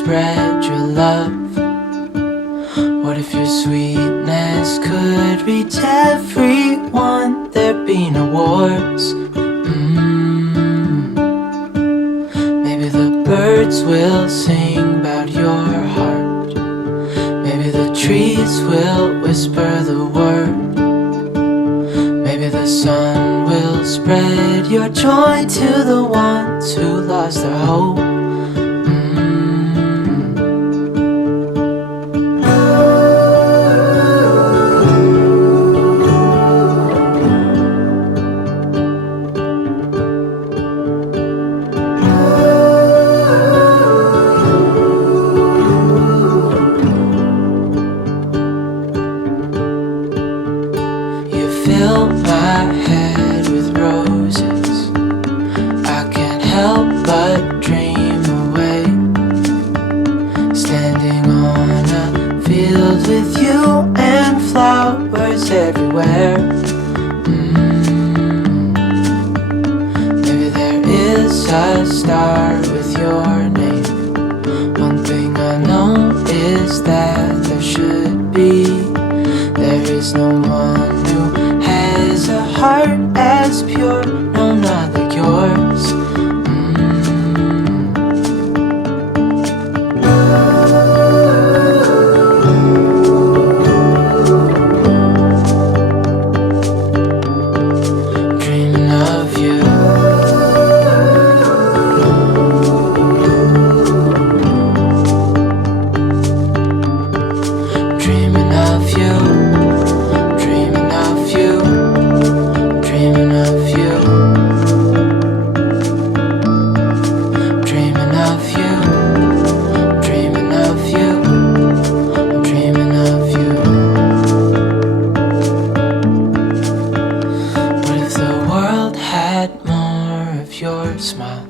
spread your love? What if your sweetness could reach everyone? There'd be no wars. Maybe the birds will sing about your heart. Maybe the trees will whisper the word. Maybe the sun will spread your joy to the ones who lost their hope. Fill my head with roses. I can't help but dream away, standing on a field with you and flowers everywhere. Maybe there is a star with your name. One thing I know is that there should be. There is no one who has a heart as pure, no, not like yours. Dreaming of you. Dreaming of you. Your smile.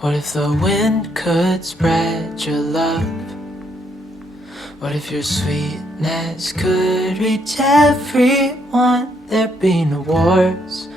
What if the wind could spread your love? What if your sweetness could reach everyone? There'd be no wars.